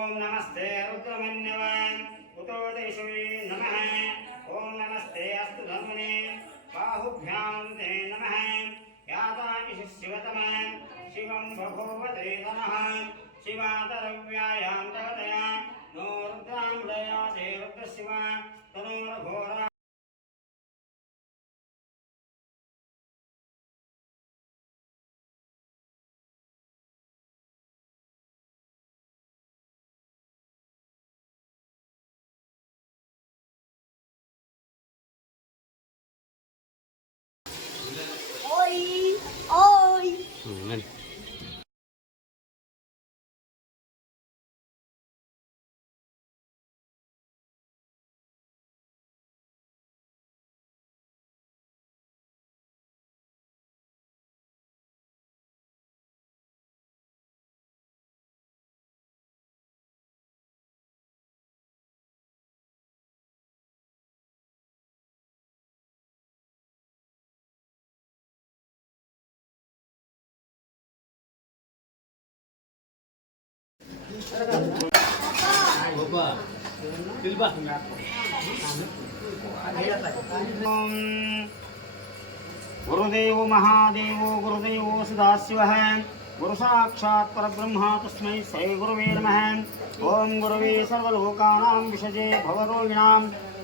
ఓం నమస్తే రుద్రమన్యవాన్ ఉతో దేశవే నమః. ఓం నమస్తే అస్తు ధర్మనే. బాహుభ్యాం తే నమ. యాతాని శివతమ. శివం బభూవతే నమ. శివాతరవ్యాయాం తవతయా నో రుద్రాం దయాతే రుద్రశివ. తనో गुरुदेव महादेव गुरुदेव सदाशिव। गुरु साक्षात् परब्रह्म तस्मै सै गुरुवे नमः। गुरवे सर्वोकाना विषजे भवरोगिणां,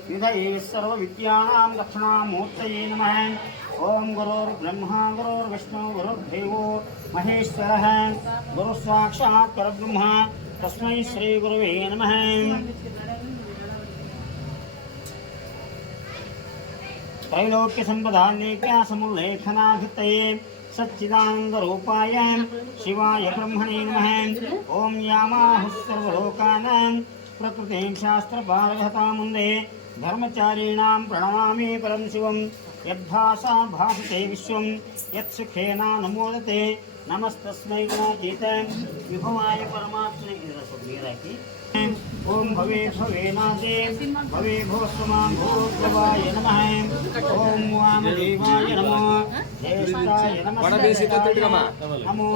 निधये सर्वविद्यानां दक्षिणामूर्तये नमः। ॐ गुरोर्ब्रह्मा, गुरोर्विष्णु गुरुर्देवो महेश्वरः। गुरुस्वाक्षात् परब्रह्म तस्म श्रीगुरव नम। त्रैलोक्यसम्पदान्येभ्यः सच्चिदानंदय शिवाय ब्रह्मणे नम। ओं नमः प्रकृति शास्त्र पारहता मुंदे धर्मचारीण प्रणमा परम शिव। यद्भाषा भाषते विश्व यत्सुखेना नमोदते నమస్తస్మై గుణాతీతం విభుమాయ పరమాత్మని మీరాకి ఓం భవే భవే నాదే భవే భోస్వమా భూభవాయ నమ ఓం వామదేవాయ నమో దేవతాయ నమ నమో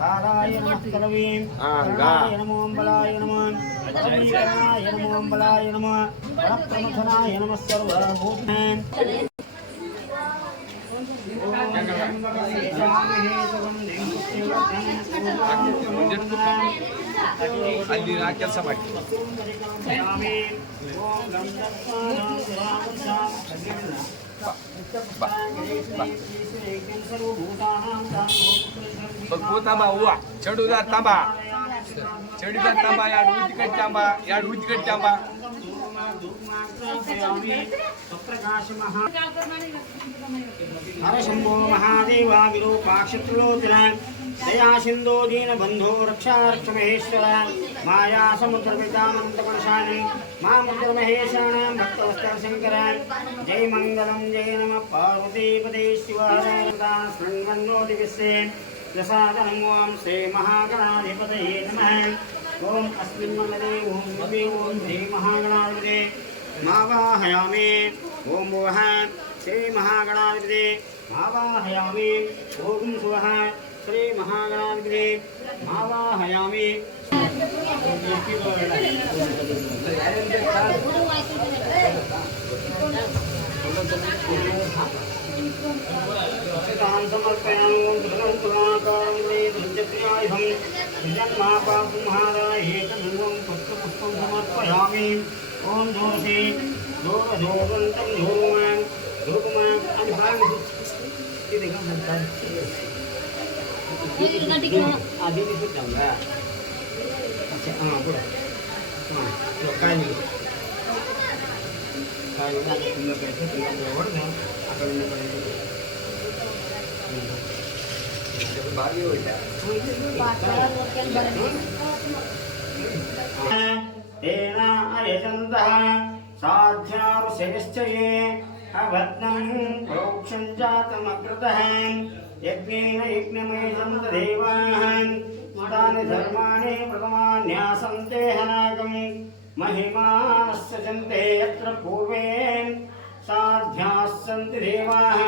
కారాయ నమ కలవీం కారాయ నమోంబలాయ నమ నమోంబలాయ నమ ప్రమథనాయ నమ సర్వభూతం ಅಲ್ಲಿ ಆ ಕೆಲಸ ಮಾಡಿ ಭೂ ತಾಂಬ ಹೂವ ಚೆಂಡುದಾರ್ ತಾಂಬ ಚೆಂಡುದಾರ್ ತಾಂಬ ಎರಡು ಉದ್ದಿಗಟ್ಟ ತಾಂಬ ಎರಡು ಉದ್ದಿಗಟ್ಟ ತಾಂಬ हर शंभो महादेवा विरूपाक्षत्रिलोचन दया सिंधो दीन बंधो रक्षार्थ महेश्वर माया समुद्र पितामंतपणशाली माँ मुद्र महेशाणां भक्तवस्तर शंकर जय मंगलम जय नम पार्वतीपदे शिवानोदिविश्वे प्रसादनं ओं श्री महागणाधिपतये नमः ओम अस्मिन् मन्दिरे ॐ दिव्ये ॐ ह्रीं महागणाधिपते मा वाहयामि ॐ श्री श्रीमहागणाधिपते। मा वाहयामि ॐ सुवः श्रीमहागणाधिपते। मा वाहयामि Thank. हाँ। समर्पयामि ॐ दोषे दोरधोरन्तं धूमान् धूमान् ये देखो बनता है आदि भी कुछ अच्छा हाँ पूरा हाँ तो कहीं కాదు అక్కడ పిల్లలకి అయితే పిల్లలు ఎవరు అక్కడ ఉన్న సాధ్యారుశేశ్చయే అవత్నం ప్రోక్షం జాతమకృత यज्ञेन यज्ञमेषं तदेवाः मठानि धर्माणि प्रथमान्यासं ते हनाकम् जन्ते यत्र पूर्वे साध्याः सन्ति देवाः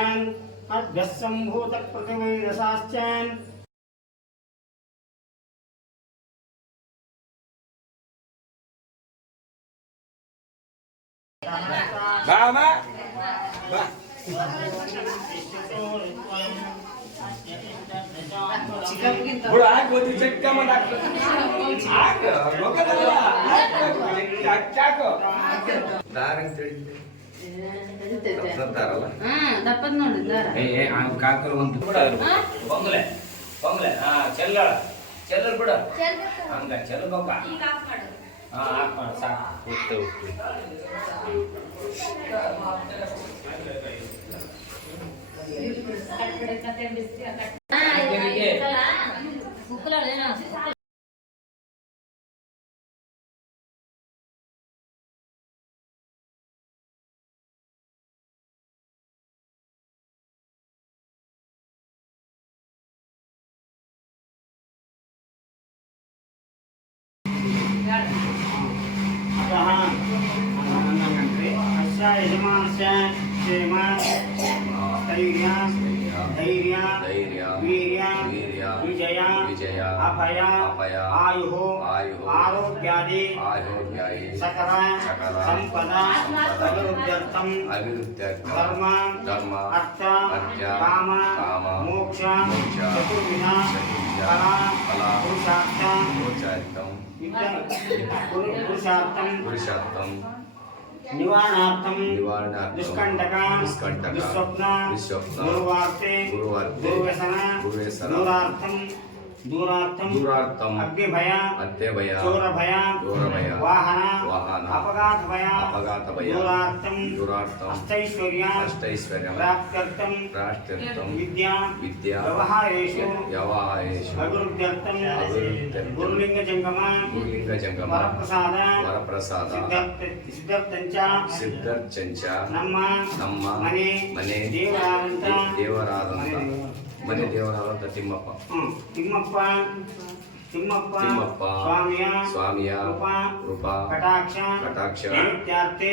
अद्भ्यः सम्भूतप्रतिमैरसाश्च ಬಿಡು ಹಾಕಿ ಓದಿ ಜಗ್ಗ ಮಾಡಿ ಹಾಕು. ದಾರ ಅಂತ ಹೇಳಿದ್ದೆ ಸತ್ತಾರಲ್ಲ ದಪ್ಪದ ನೋಡಿ ದಾರ. ಏ ಕಾಕಲ್ ಒಂದು ಬಿಡ ಬಂಗ್ಲೆ ಬಂಗ್ಲೆ. ಹಾ ಚೆಲ್ಲಳ. ಚೆಲ್ಲರ್ ಬಿಡ. ಹಂಗ ಚೆಲ್ಲಬೇಕ ಹಾ ಹಾಕ್ ಮಾಡು ಸಾಕು. ಉತ್ತ ಉತ್ತ Adi. Aduh, Sekarang, Sampada, Aduh, Jateng, Dharma, Arca, Kama, Kama, Moksa, Kala, Kala, Purusatam, Purusatam, Purusatam, निवारणार्थं निवारणार्थं दुष्कण्टकं దూరార్థం దూరార్థం అగ్నిభయ అగ్నిభయ చోరభయ చోరభయ వాహన వాహన అపఘాతభయ అపఘాతభయ దూరార్థం దూరార్థం అష్టైశ్వర్య అష్టైశ్వర్య ప్రాప్త్యర్థం ప్రాప్త్యర్థం విద్య విద్య వ్యవహారేషు వ్యవహారేషు అభివృద్ధ్యర్థం అభివృద్ధ్యర్థం గురులింగ జంగమ గురులింగ జంగమ వరప్రసాద వరప్రసాద సిద్ధార్థం చ సిద్ధార్థం చ నమ్మ నమ్మ మనే మనే దేవరాధంత దేవరాధంత ಮನೆ ದೇವರಾದಂತ ತಿಮ್ಮಪ್ಪ. ಹ್ಮ್ ತಿಮ್ಮಪ್ಪ ತಿಮ್ಮಪ್ಪ ತಿಮ್ಮಪ್ಪ ಸ್ವಾಮಿಯ ಸ್ವಾಮಿಯ ರೂಪ ರೂಪ ಕಟಾಕ್ಷ ಕಟಾಕ್ಷ ನಿತ್ಯಾರ್ಥಿ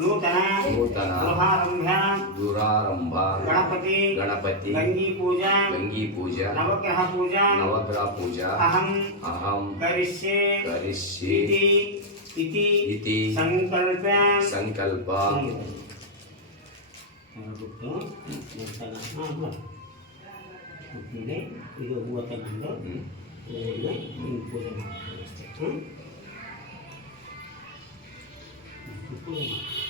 ನೂತನ ನೂತನ ಗೃಹಾರಂಭ್ಯ ದುರಾರಂಭ ಗಣಪತಿ ಗಣಪತಿ ಗಂಗಿ ಪೂಜಾ ಗಂಗಿ ಪೂಜಾ ನವಗ್ರಹ ಪೂಜಾ ನವಗ್ರಹ ಪೂಜಾ ಅಹಂ ಅಹಂ ಕರಿಷ್ಯೆ ಕರಿಷ್ಯೆ ಇತಿ ಇತಿ ಇತಿ ಸಂಕಲ್ಪ ಸಂಕಲ್ಪ ಇದು ಮೂವತ್ತೊಂದು ಹ್ಮ್. ಇದನ್ನ ಹಿಂಗೆ ಪೂಜೆ ಮಾಡ್ತಾರೆ ಅಷ್ಟೇ ಹ್ಮ್? ಪೂಜೆ ಮಾಡಿ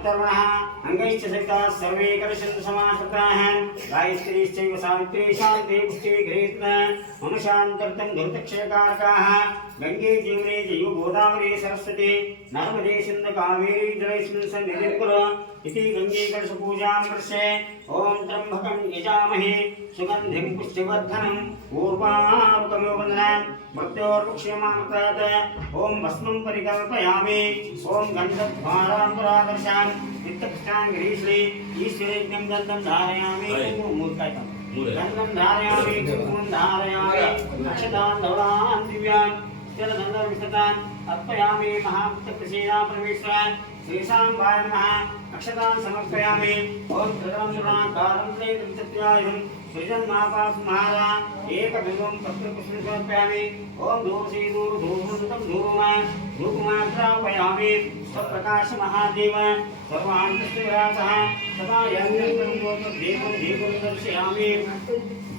अथर्वणः अङ्गैश्च सहिताः सर्वे कलशन्तु समाश्रिताः गायत्रीश्चैव सावित्री शान्ति पुष्टे धृतक्षयकारकाः। गङ्गे जीवने जयो गोदावरी सरस्वती नर्मदे सिन्ध कावेरी जलेस्मिन् सन्निधिं कुरु इति गङ्गे कलशपूजां वर्षे ॐ त्र्यम्बकं यजामहे सुगन्धिं पुष्टिवर्धनम् ऊर्वारुकमिव वन्दनान् मृत्योर्मुक्ष्यमामृतात् ॐ भस्मं परिकल्पयामि। ॐ गन्धद्वारान्तरादर्शान् नित्यकृष्णान् गिरीश्री ईश्वरेज्ञं गन्धं धारयामि। मूर्खायतं गन्धं धारयामि कुङ्कुमं धारयामि। अक्षतान् धवलान् दिव्यान् स्थिरदण्डविष्टतान् अर्पयामि महाभक्तप्रसीदा परमेश्वरान्। श्रीशां वाय नमः अक्षतान् समर्पयामि। ॐ कृतं गुणाकारं त्रिचत्यायुं सृजन्मापास्महारा एकबिम्बं पत्रपुष्पं समर्पयामि। ॐ धूर्षि दूरधूर्भृतं धूर्मा धूपमात्रापयामि स्वप्रकाशमहादेव। सर्वान् कृष्णविरासः तथा यज्ञं देवं देवं दर्शयामि।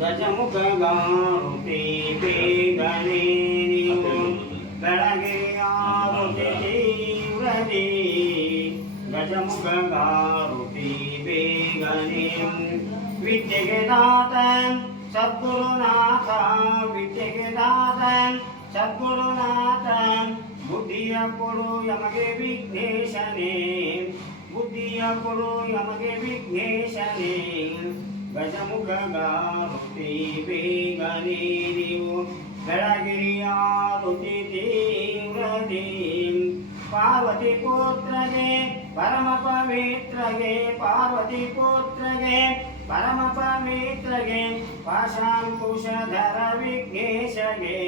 ಗಜಮುಖ ಗಾರುತಿ ಬೇಗನೆ ನೀವು ಬೆಳಗ್ಗೆ ಆರುತಿ ತೀವ್ರದಿ ಗಜಮುಖ ಗಾರುತಿ ಬೇಗನೆ ವಿದ್ಯೆಗೆ ನಾಥ ಸದ್ಗುರುನಾಥ ವಿದ್ಯೆಗೆ ನಾಥ ಸದ್ಗುರುನಾಥ ಬುದ್ಧಿಯ ಕೊಡು ಯಮಗೆ ವಿಘ್ನೇಶನೇ ಬುದ್ಧಿಯ ಕೊಡು ಯಮಗೆ ವಿಘ್ನೇಶನೇ ಗಜಮುಖ ಗಾರುತಿ ಬೇಗನೆ ನೀವು ಬೆಳಗಿರಿಯಾರುತಿ ತೀವ್ರದಿ ಪಾರ್ವತಿ ಪುತ್ರಗೆ ಪರಮ ಪವಿತ್ರಗೆ ಪಾರ್ವತಿ ಪುತ್ರಗೆ ಪರಮ ಪವಿತ್ರಗೆ ಪಾಶಾಂಕುಶಧರ ವಿಘ್ನೇಶಗೆ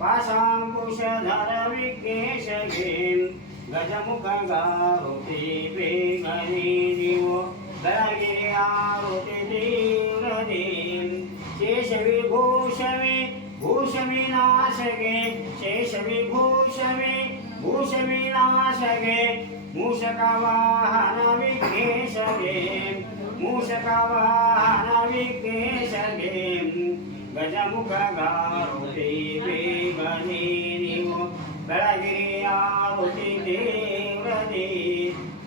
ಪಾಶಾಂಕುಶಧರ ವಿಘ್ನೇಶಗೆ ಗಜಮುಖ ಗಾರುತಿ ಬೇಗನೆ ನೀವು ಬೆಳಗಿರಿ ಆರುತಿ ತೀವ್ರದಿ ಶೇಷ ವಿಭೂಷಮಿ ಭೂಷಮಿ ನಾಶಗೆ ಶೇಷ ವಿಭೂಷಮಿ ಭೂಷಮಿ ನಾಶಗೆ ಮೂಷಕ ವಾಹನ ವಿಘ್ನೇಶಗೆ ಮೂಷಕ ವಾಹನ ವಿಘ್ನೇಶಗೆ ಗಜಮುಖ ಗಾರುತಿ ಬೇಗನೆ ನೀವು ಬೆಳಗಿರಿ ಆರುತಿ ದೇವ್ರದಿ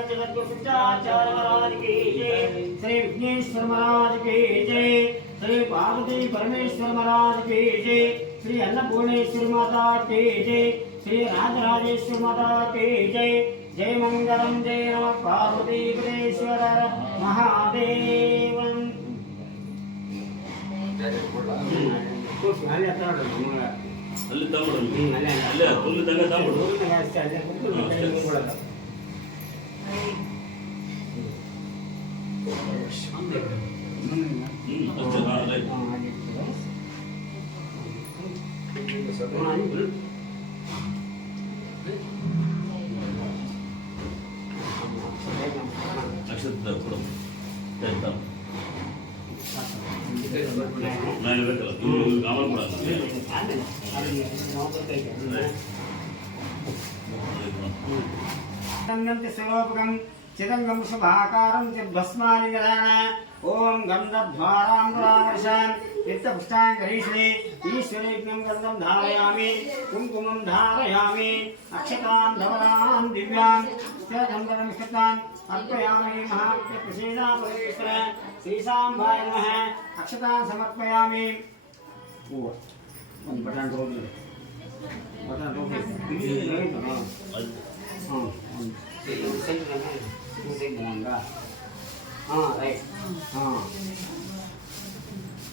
श्रीमद जगद्गुरु सिद्धाचार्य महाराज की जय श्री विघ्नेश्वर महाराज की जय श्री पार्वती परमेश्वर महाराज की जय श्री अन्नपूर्णेश्वर माता की जय श्री राजराजेश्वर माता की जय जय मंगलम जय नमः पार्वती परेश्वर महादेव ಅಲ್ಲಿ ತಗೊಂಡು ಅಲ್ಲೇ ಹುಲ್ಲು ತಗ ತಗೊಂಡು ಹ್ಮ್ ಅಷ್ಟೇ ನಾಳೆ అక్షత కులం చేద్దాం నేను संगंति शिलोपगम चिदंगम शुभाकारं च भस्मानि गदान ओम गंधध्वारां परामर्शान् वित्तपुष्टाङ्गरीषे ईश्वरेज्ञं गन्धं धारयामि कुङ्कुमं धारयामि अक्षतां धवलां दिव्यां स्थिरगन्धनं स्थितान् अर्पयामि महाप्रसेदापरेश्वर श्रीसाम्बाय नमः अक्षतां समर्पयामि। बटन रोग बटन रोग हाँ। सही है तू देख बोलूँगा हाँ राइट हाँ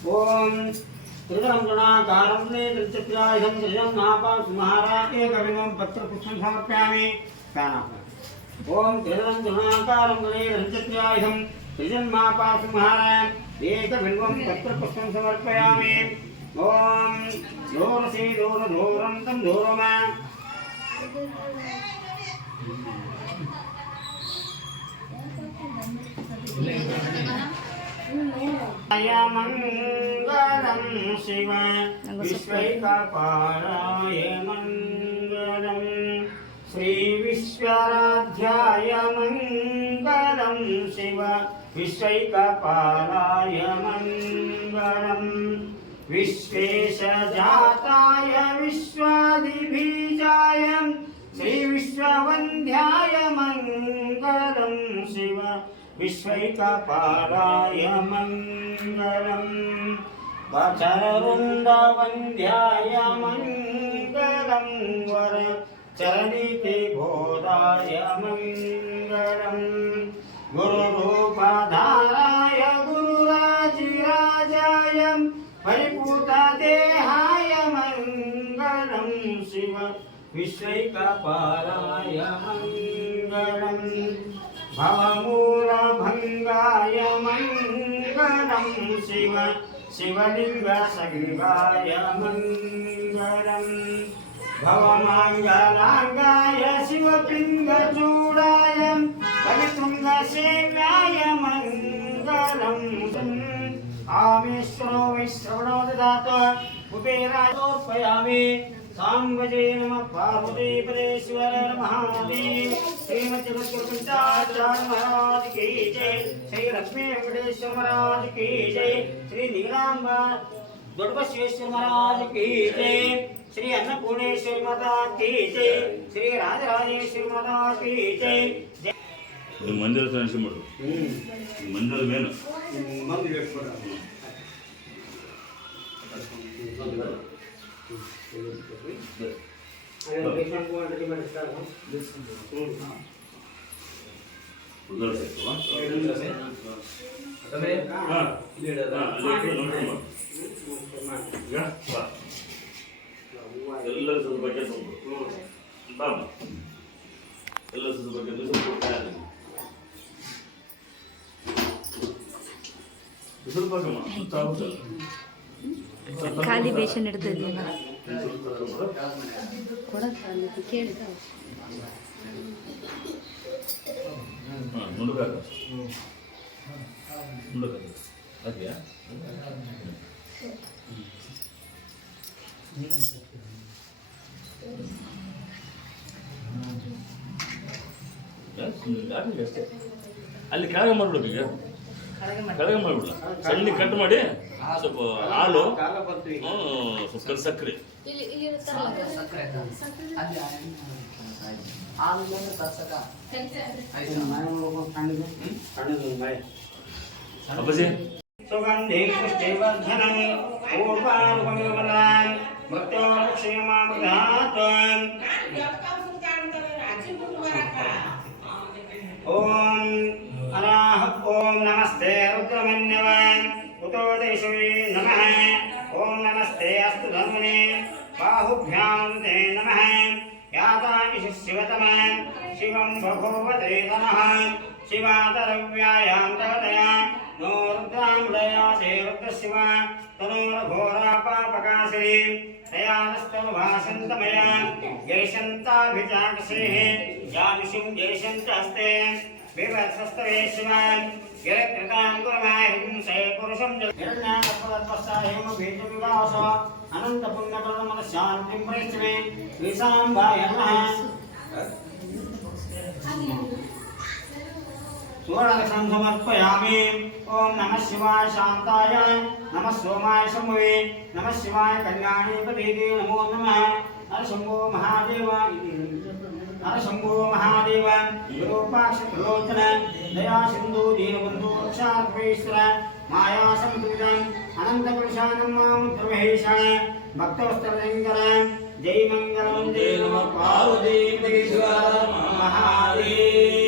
ओम त्रिगणगुणाकारण्ये त्रिचक्रायुधं त्रिजं महापां महाराज एकविमं पत्रपुष्पं समर्पयामि प्राणाः ॐ त्रिगणगुणाकारं गणे त्रिचक्रायुधं त्रिजं महापां महाराज एकविमं पत्रपुष्पं समर्पयामि ॐ धोरसि धोर धोरं तं धोरम मङ्गलं शिव विश्वैकपालाय मङ्गलं श्रीविश्वराध्याय मङ्गलं शिव विश्वैकपालाय मङ्गलं विश्वेशजाताय विश्वादिबीजाय श्रीविश्ववन्ध्याय मङ्गलं शिव विश्वैकपालाय मङ्गलम् वचरवृन्दवन्द्याय मङ्गलं वर चरणिते बोधाय मङ्गलम् गुरुरूपधाराय गुरुराजिराजाय परिपूतदेहाय విశ్వైకపాలాయ మంగళం భవమూలభంగాయ మంగళం శివ శివలింగ సంగాయ మంగళం భవమంగళాంగాయ శివపింగచూడాయ కవితుంగశేఖాయ మంగళం ఆమెశ్వరో విశ్వణో దాత కుబేరాయోర్పయామి సాంబజే నమ పార్వతీపదేశ్వర మహాదేవ్ శ్రీమతి భగవంతాచార్య మహారాజ్ కీ జై శ్రీ లక్ష్మీ వెంకటేశ్వర మహారాజ్ కీ జై శ్రీ నీలాంబ దుర్గశేశ్వర మహారాజ్ కీ జై శ్రీ అన్నపూర్ణేశ్వరి మాతా కీ జై శ్రీ రాజరాజేశ్వరి మాతా కీ జై మందిర నరసింహుడు మందిర మేను మందిర వేసుకోవడం ಎಲ್ಲರೂ ಸ್ವಲ್ಪ ಬಗ್ಗೆ ಬಾಮ ಎಲ್ಲರೂ ಸ್ವಲ್ಪ ಬಗ್ಗೆ ಖಾಲಿ ಬೇಷನ್ ಇಡ್ತಿದ್ವಿ ಅಲ್ಲಿ ಕೆಳಗೆ ಮಾಡ್ಬಿಡ್ಬೇಕು ಈಗ ಕಡೆಗೆ ಮಾಡಿಬಿಡಲ್ಲ ಸಣ್ಣ ಕಟ್ ಮಾಡಿ ಸ್ವಲ್ಪ ಹಾಲು ಸ್ವಲ್ಪ ಸಕ್ಕರೆ. ಅಪ್ಪಾಜಿ. ಸುಗಂಧಿ ಪುಷ್ಟಿವರ್ಧನಂ ಪೂರ್ವಾನುಪಮಿವನಾಂ ಭಕ್ತೋಕ್ಷೇಮಾಮೃತಾತ್ವಂ ಓಂ अनाह ॐ नमस्ते, रुद्रमन्यवान्। उतो देशवे नमः। ॐ नमस्ते, अस्तु धर्मणे। बाहुभ्यां ते नमः। यातानि शिवतमान् शिवं भगवते नमः। शिवातरव्यायां तवतया। नो रुद्राम्बया ते रुद्रशिव। तनोरघोरापापकाशिनी। तयानस्तनुभाषन्तमया जयशन्ताभिचाकसेः यामिषुं जयशन्तस्ते వివత్సస్తవేశ్వరాన్ గిరకృతాంగురమాహింసే పురుషం హిరణ్యాకల్పస్థాయేమ బీజ వివాస అనంత పుణ్యపరమన శాంతిం ప్రయత్నమే విశాంబాయ సూరదక్షం సమర్పయామి ఓం నమ శివాయ శాంతాయ నమ సోమాయ శంభవే నమ శివాయ కళ్యాణీపతి నమో నమ హరి శంభో మహాదేవ నరశంభో మహాదేవ యూరోపాక్షలోచన దయా సింధు దీనబంధు రక్షాశ్వర మాయా సంతుజం అనంత పురుషానం మాముద్రమహేషణ భక్తవస్త్రశంకర జై మంగళం జై నమ పార్వతీ మహాదేవ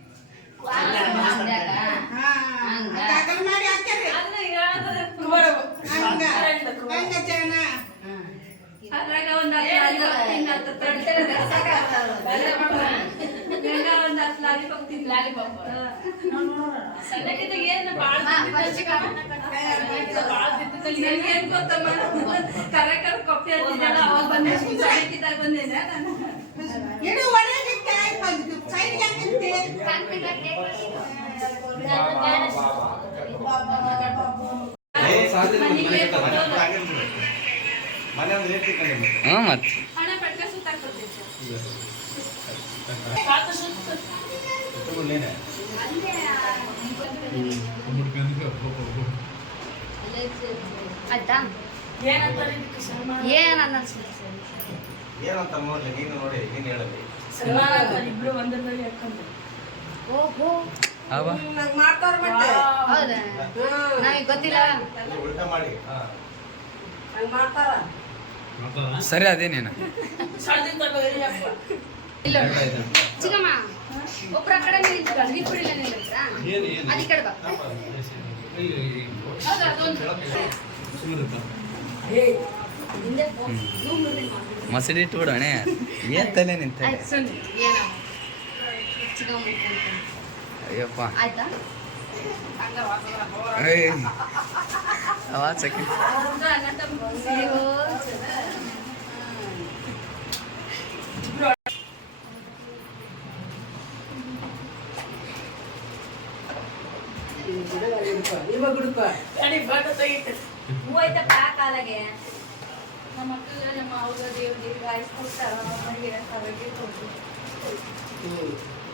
ಮಾಡಿ ಹಾಕ್ತಾರೆ ಹಂಗ ಚೇನ ಅದ್ರಾಗ ಒಂದು ಏನ್ ಗೊತ್ತಮ್ಮ ಕರೆಕ್ಟ್ ಕೊಪ್ಪೆ ಅವಾಗ ಬಂದೆ ಬಂದೇನೆ ಏನಂತ ನೋಡಿ ನೀನು ನೋಡಿ ನೀನು ಹೇಳಬೇಕು ಇಬ್ರು ಒಂದರಲ್ಲಿ ಹಾಕೊಂಡು ನಮಗೆ ಗೊತ್ತಿಲ್ಲ. ಸರಿ ಅದೇನೇನು ಇಲ್ಲ. ಮಸಡಿ ಏನ್ ತಲೆ ನಿಂತ? ಆಯ್ತು ಸುಮ್ಮನೆ ಏನೋ ಚಿಕ್ಕಮ್ಮ ಕೂತ್ಕೊಂಡು. ಅಯ್ಯಪ್ಪ ಆಯ್ತಾ ಏಯ್. ಅವ ಸೆಕೆಂಡ್ ಹೌದು, ಅಣ್ಣ ತಮ್ಮ ಅಯ್ಯೋ, ಹೂವೈತಪ್ಪ ಕಾಲಾಗೆ ನಮ್ಮ ಮಕ್ಕಳು ನಮ್ಮ ಅವ್ರ ದೇವ್ರಿಗೆ ಗಾಯಸ್ ಕೊಡ್ತಾರ ನಮಗೆ ಅವೆಗೆ ಕೊಡ್ತೀವಿ